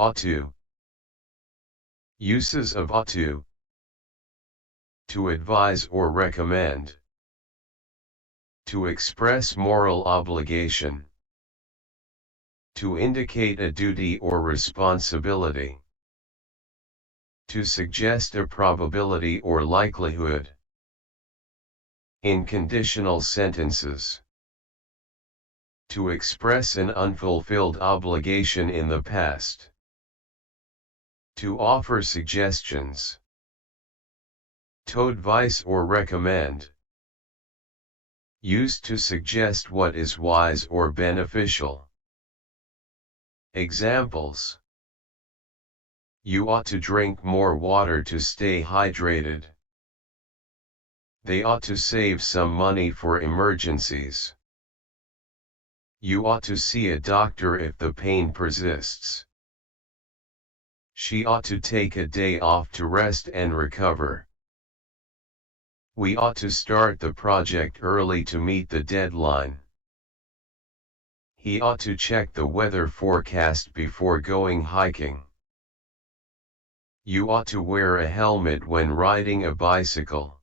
Ought to. Uses of ought to advise or recommend. To express moral obligation. To indicate a duty or responsibility. To suggest a probability or likelihood. In conditional sentences. To express an unfulfilled obligation in the past. To offer suggestions. To advise or recommend. Used to suggest what is wise or beneficial. Examples. You ought to drink more water to stay hydrated. They ought to save some money for emergencies. You ought to see a doctor if the pain persists. She ought to take a day off to rest and recover. We ought to start the project early to meet the deadline. He ought to check the weather forecast before going hiking. You ought to wear a helmet when riding a bicycle.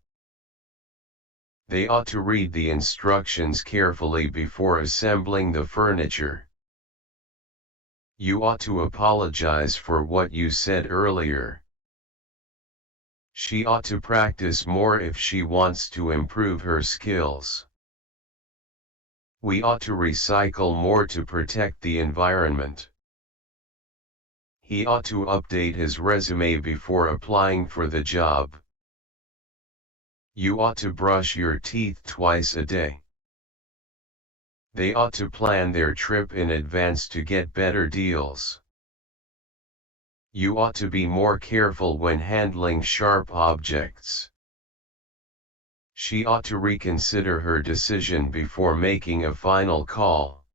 They ought to read the instructions carefully before assembling the furniture. You ought to apologize for what you said earlier. She ought to practice more if she wants to improve her skills. We ought to recycle more to protect the environment. He ought to update his resume before applying for the job. You ought to brush your teeth twice a day. They ought to plan their trip in advance to get better deals. You ought to be more careful when handling sharp objects. She ought to reconsider her decision before making a final call.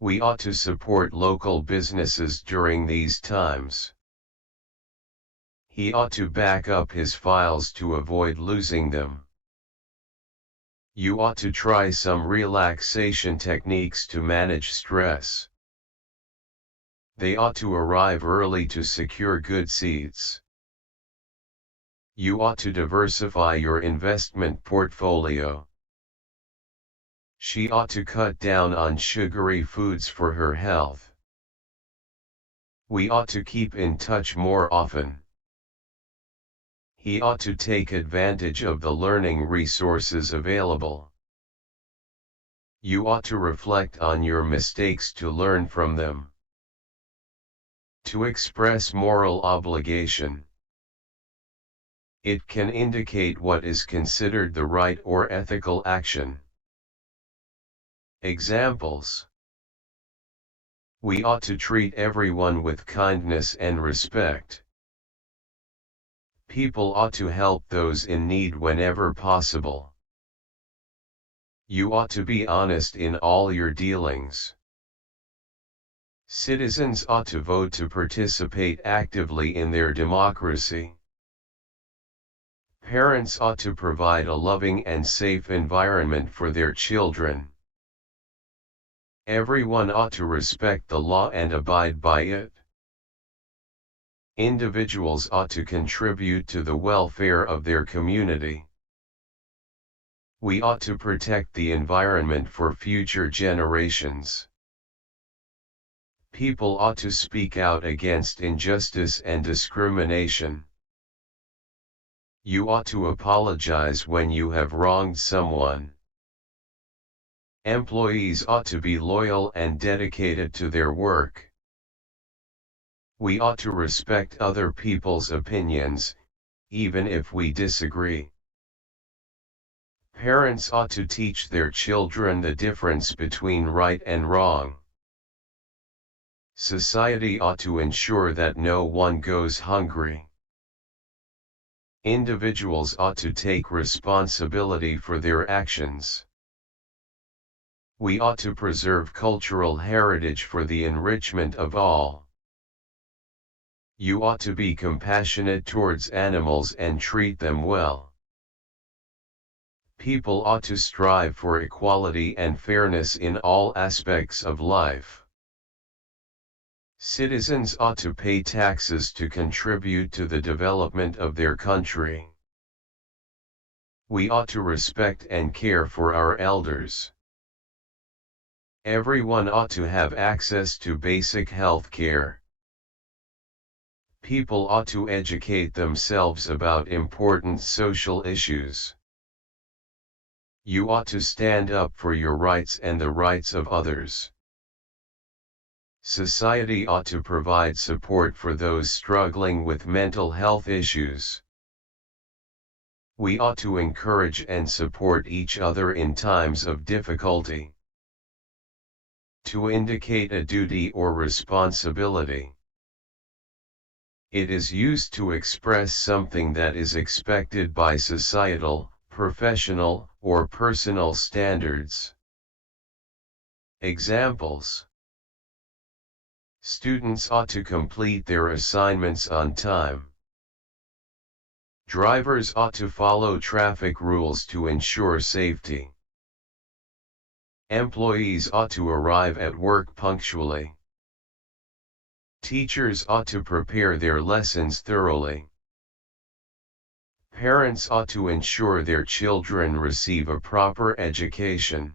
We ought to support local businesses during these times. He ought to back up his files to avoid losing them. You ought to try some relaxation techniques to manage stress. They ought to arrive early to secure good seats. You ought to diversify your investment portfolio. She ought to cut down on sugary foods for her health. We ought to keep in touch more often. He ought to take advantage of the learning resources available. You ought to reflect on your mistakes to learn from them. To express moral obligation. It can indicate what is considered the right or ethical action. Examples. We ought to treat everyone with kindness and respect. People ought to help those in need whenever possible. You ought to be honest in all your dealings. Citizens ought to vote to participate actively in their democracy. Parents ought to provide a loving and safe environment for their children. Everyone ought to respect the law and abide by it. Individuals ought to contribute to the welfare of their community. We ought to protect the environment for future generations. People ought to speak out against injustice and discrimination. You ought to apologize when you have wronged someone. Employees ought to be loyal and dedicated to their work. We ought to respect other people's opinions, even if we disagree. Parents ought to teach their children the difference between right and wrong. Society ought to ensure that no one goes hungry. Individuals ought to take responsibility for their actions. We ought to preserve cultural heritage for the enrichment of all. You ought to be compassionate towards animals and treat them well. People ought to strive for equality and fairness in all aspects of life. Citizens ought to pay taxes to contribute to the development of their country. We ought to respect and care for our elders. Everyone ought to have access to basic health care. People ought to educate themselves about important social issues. You ought to stand up for your rights and the rights of others. Society ought to provide support for those struggling with mental health issues. We ought to encourage and support each other in times of difficulty. To indicate a duty or responsibility. It is used to express something that is expected by societal, professional, or personal standards. Examples: students ought to complete their assignments on time. Drivers ought to follow traffic rules to ensure safety. Employees ought to arrive at work punctually. Teachers ought to prepare their lessons thoroughly. Parents ought to ensure their children receive a proper education.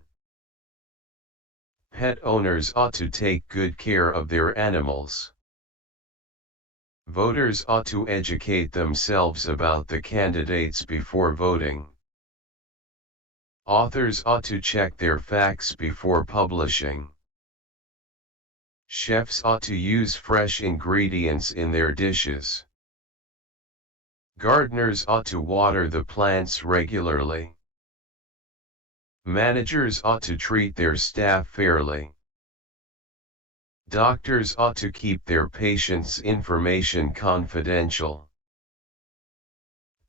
Pet owners ought to take good care of their animals. Voters ought to educate themselves about the candidates before voting. Authors ought to check their facts before publishing. Chefs ought to use fresh ingredients in their dishes. Gardeners ought to water the plants regularly. Managers ought to treat their staff fairly. Doctors ought to keep their patients' information confidential.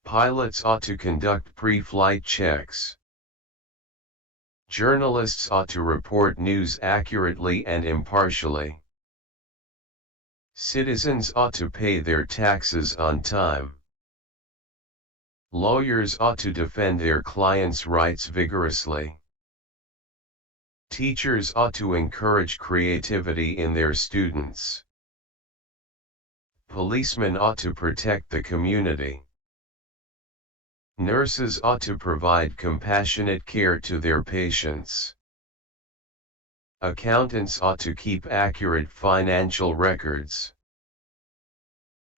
Pilots ought to conduct pre-flight checks. Journalists ought to report news accurately and impartially. Citizens ought to pay their taxes on time. Lawyers ought to defend their clients' rights vigorously. Teachers ought to encourage creativity in their students. Policemen ought to protect the community. Nurses ought to provide compassionate care to their patients. Accountants ought to keep accurate financial records.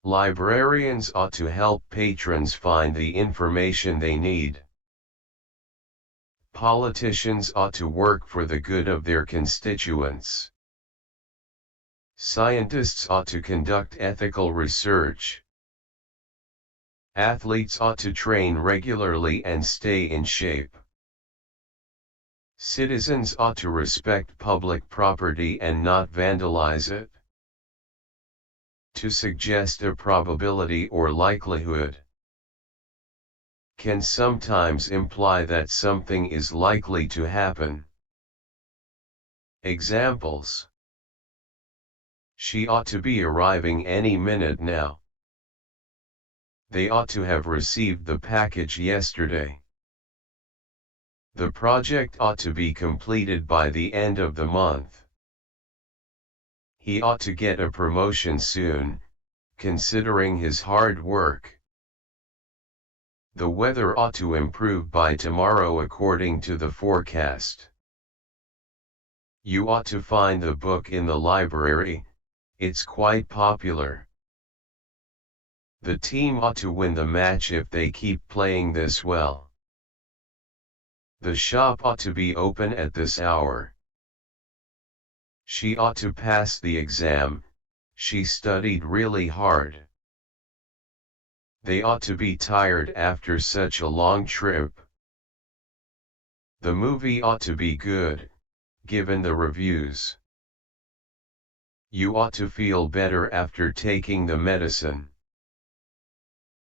Librarians ought to help patrons find the information they need. Politicians ought to work for the good of their constituents. Scientists ought to conduct ethical research. Athletes ought to train regularly and stay in shape. Citizens ought to respect public property and not vandalize it. To suggest a probability or likelihood can sometimes imply that something is likely to happen. Examples: she ought to be arriving any minute now. They ought to have received the package yesterday. The project ought to be completed by the end of the month. He ought to get a promotion soon, considering his hard work. The weather ought to improve by tomorrow according to the forecast. You ought to find the book in the library, it's quite popular. The team ought to win the match if they keep playing this well. The shop ought to be open at this hour. She ought to pass the exam, she studied really hard. They ought to be tired after such a long trip. The movie ought to be good, given the reviews. You ought to feel better after taking the medicine.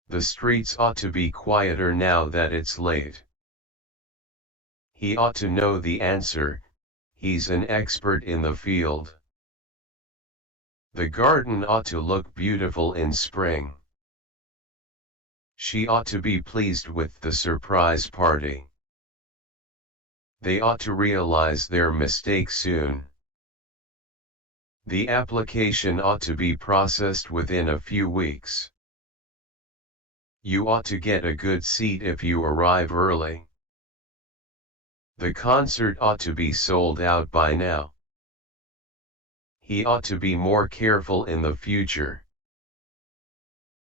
The streets ought to be quieter now that it's late. He ought to know the answer, he's an expert in the field. The garden ought to look beautiful in spring. She ought to be pleased with the surprise party. They ought to realize their mistake soon. The application ought to be processed within a few weeks. You ought to get a good seat if you arrive early. The concert ought to be sold out by now. He ought to be more careful in the future.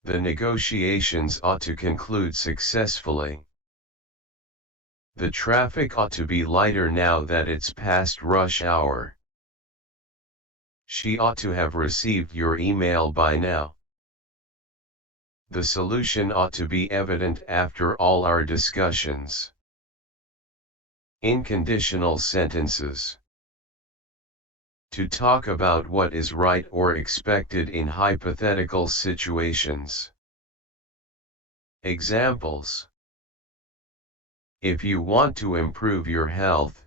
The negotiations ought to conclude successfully. The traffic ought to be lighter now that it's past rush hour. She ought to have received your email by now. The solution ought to be evident after all our discussions. Inconditional sentences. To talk about what is right or expected in hypothetical situations. Examples. If you want to improve your health,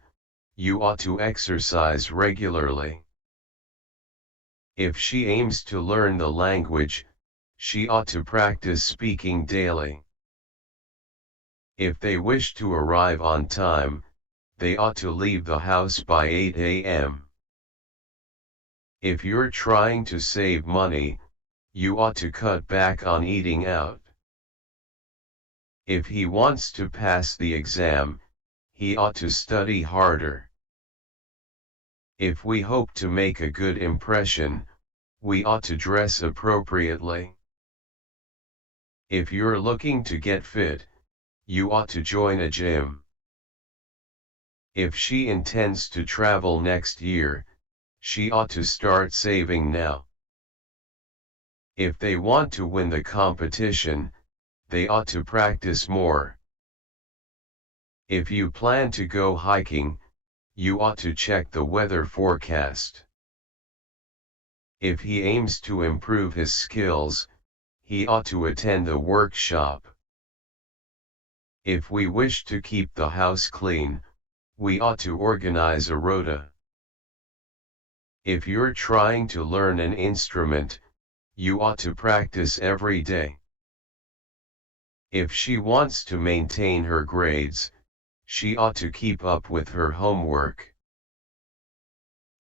you ought to exercise regularly. If she aims to learn the language, she ought to practice speaking daily. If they wish to arrive on time, they ought to leave the house by 8 a.m. If you're trying to save money, you ought to cut back on eating out. If he wants to pass the exam, he ought to study harder. If we hope to make a good impression, we ought to dress appropriately. If you're looking to get fit, you ought to join a gym. If she intends to travel next year, she ought to start saving now. If they want to win the competition, they ought to practice more. If you plan to go hiking, you ought to check the weather forecast. If he aims to improve his skills, he ought to attend a workshop. If we wish to keep the house clean, we ought to organize a rota. If you're trying to learn an instrument, you ought to practice every day. If she wants to maintain her grades, she ought to keep up with her homework.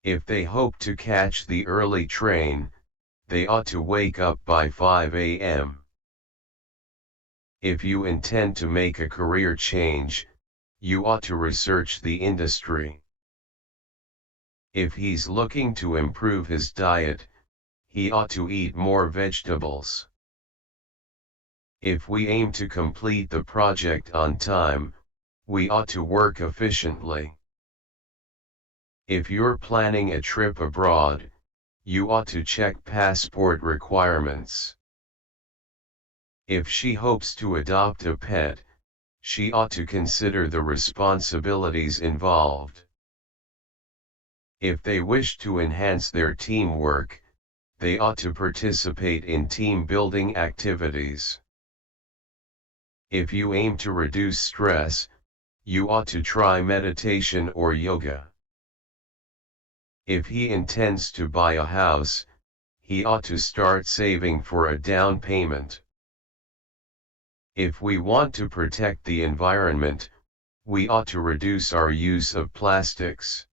If they hope to catch the early train, they ought to wake up by 5 a.m. If you intend to make a career change, you ought to research the industry. If he's looking to improve his diet, he ought to eat more vegetables. If we aim to complete the project on time, we ought to work efficiently. If you're planning a trip abroad, you ought to check passport requirements. If she hopes to adopt a pet, she ought to consider the responsibilities involved. If they wish to enhance their teamwork, they ought to participate in team-building activities. If you aim to reduce stress, you ought to try meditation or yoga. If he intends to buy a house, he ought to start saving for a down payment. If we want to protect the environment, we ought to reduce our use of plastics.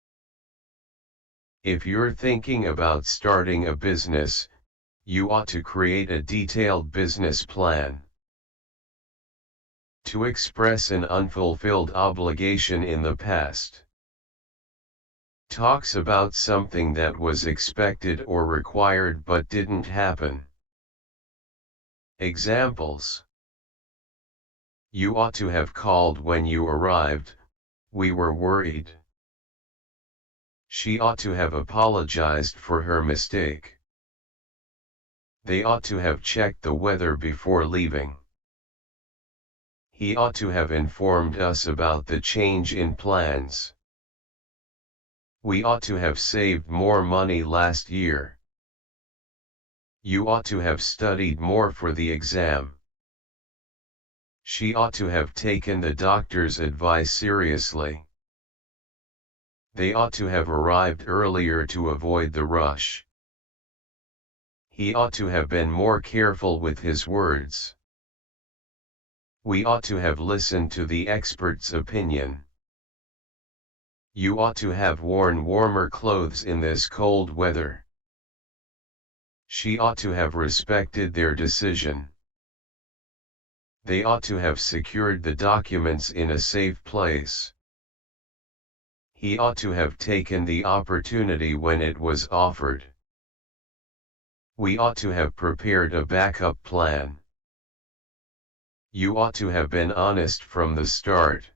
If you're thinking about starting a business, you ought to create a detailed business plan. To express an unfulfilled obligation in the past. Talks about something that was expected or required but didn't happen. Examples. You ought to have called when you arrived, we were worried. She ought to have apologized for her mistake. They ought to have checked the weather before leaving. He ought to have informed us about the change in plans. We ought to have saved more money last year. You ought to have studied more for the exam. She ought to have taken the doctor's advice seriously. They ought to have arrived earlier to avoid the rush. He ought to have been more careful with his words. We ought to have listened to the expert's opinion. You ought to have worn warmer clothes in this cold weather. She ought to have respected their decision. They ought to have secured the documents in a safe place. He ought to have taken the opportunity when it was offered. We ought to have prepared a backup plan. You ought to have been honest from the start.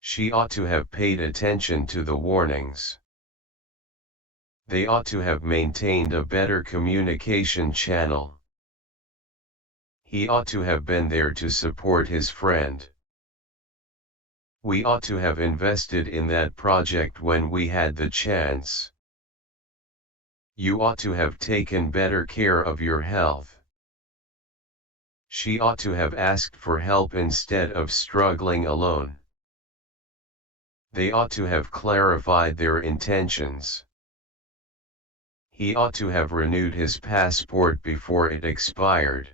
She ought to have paid attention to the warnings. They ought to have maintained a better communication channel. He ought to have been there to support his friend. We ought to have invested in that project when we had the chance. You ought to have taken better care of your health. She ought to have asked for help instead of struggling alone. They ought to have clarified their intentions. He ought to have renewed his passport before it expired.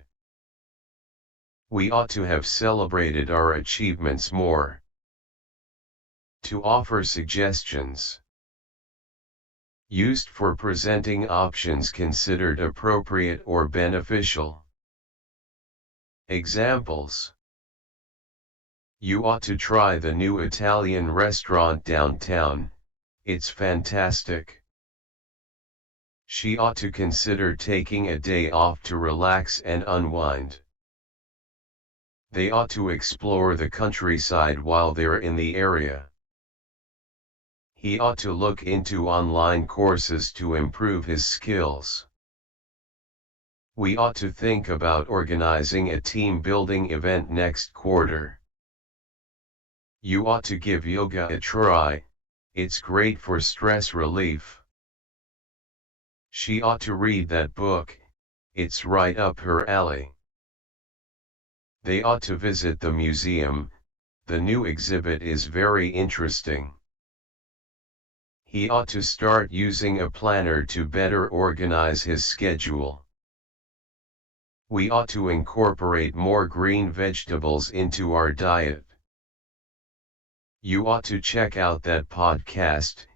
We ought to have celebrated our achievements more. To offer suggestions. Used for presenting options considered appropriate or beneficial. Examples. You ought to try the new Italian restaurant downtown, it's fantastic. She ought to consider taking a day off to relax and unwind. They ought to explore the countryside while they're in the area. He ought to look into online courses to improve his skills. We ought to think about organizing a team-building event next quarter. You ought to give yoga a try, it's great for stress relief. She ought to read that book, it's right up her alley. They ought to visit the museum, the new exhibit is very interesting. He ought to start using a planner to better organize his schedule. We ought to incorporate more green vegetables into our diet. You ought to check out that podcast,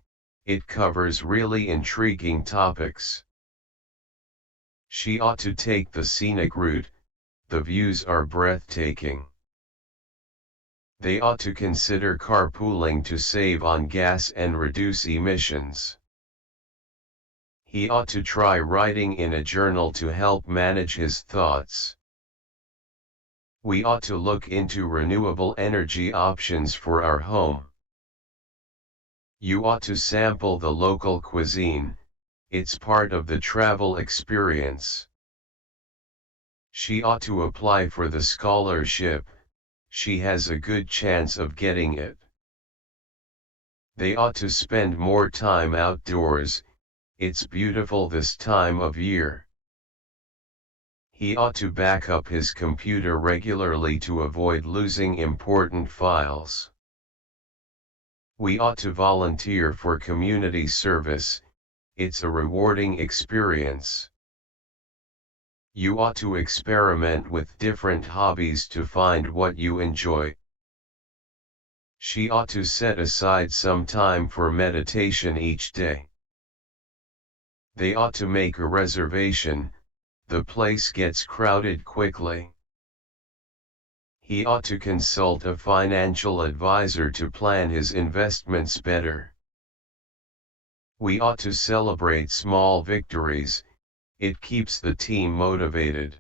it covers really intriguing topics. She ought to take the scenic route, the views are breathtaking. They ought to consider carpooling to save on gas and reduce emissions. He ought to try writing in a journal to help manage his thoughts. We ought to look into renewable energy options for our home. You ought to sample the local cuisine, it's part of the travel experience. She ought to apply for the scholarship, she has a good chance of getting it. They ought to spend more time outdoors, it's beautiful this time of year. He ought to back up his computer regularly to avoid losing important files. We ought to volunteer for community service, it's a rewarding experience. You ought to experiment with different hobbies to find what you enjoy. She ought to set aside some time for meditation each day. They ought to make a reservation, the place gets crowded quickly. He ought to consult a financial advisor to plan his investments better. We ought to celebrate small victories, it keeps the team motivated.